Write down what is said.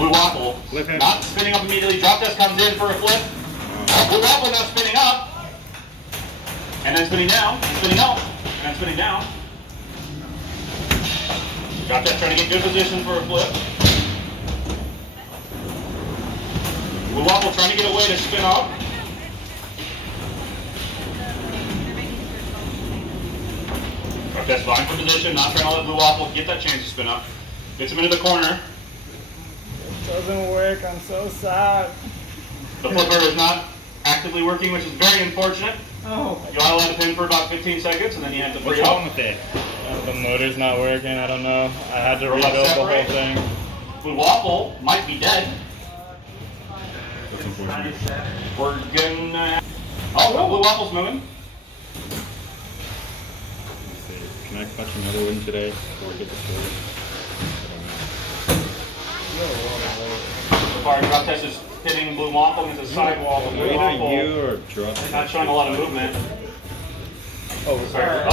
Blue Waffle. Not spinning up immediately. Drop test comes in for a flip. Blue Waffle now spinning up. And then spinning down. And spinning up. And then spinning down. Drop test trying to get good position for a flip. Blue Waffle trying to get away to spin up. Drop test vying for position. Not trying to let Blue Waffle get that chance to spin up. Gets him into the corner. Doesn't work, I'm so sad. The flipper is not actively working, which is very unfortunate. Oh. You want to let it pin for about 15 seconds, and then you have to free What's up. wrong with it? The motor's not working, I don't know. I had to rebuild the whole thing. Blue Waffle might be dead. We're gonna... Oh, no, Blue Waffle's moving. Let's see. Can I clutch another win today or get the score? The fire drop test is hitting Blue Waffle into the sidewall. Blue Either Waffle you or drop. not showing a lot of movement. Oh, sorry.